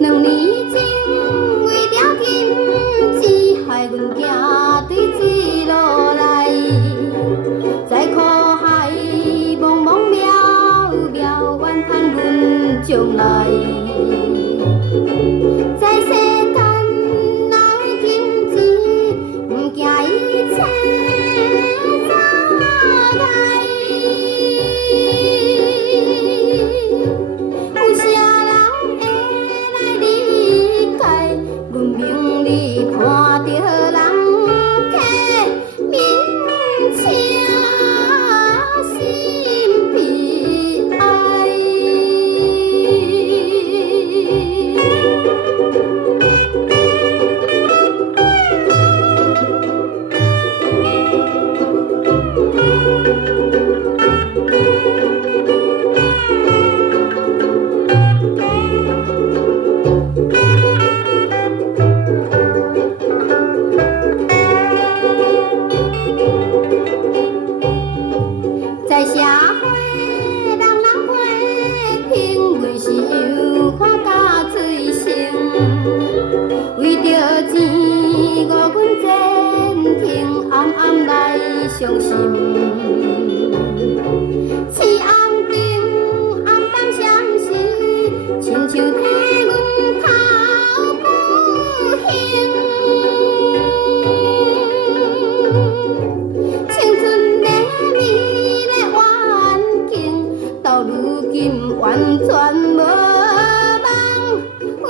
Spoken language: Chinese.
2年前为了金钱，害阮行对这路来，在苦海茫茫渺渺，怨叹阮将来。在世间哪有金钱，毋惊一切早来。有啥人会来理解？阮明理看着人客面请心悲哀。在社会，人会评论是又看甲嘴生，为着钱，误阮前程，暗暗来伤心。醒暗中，暗淡相思，亲像替阮头不幸。青春的美丽环境，到如今完全无望，为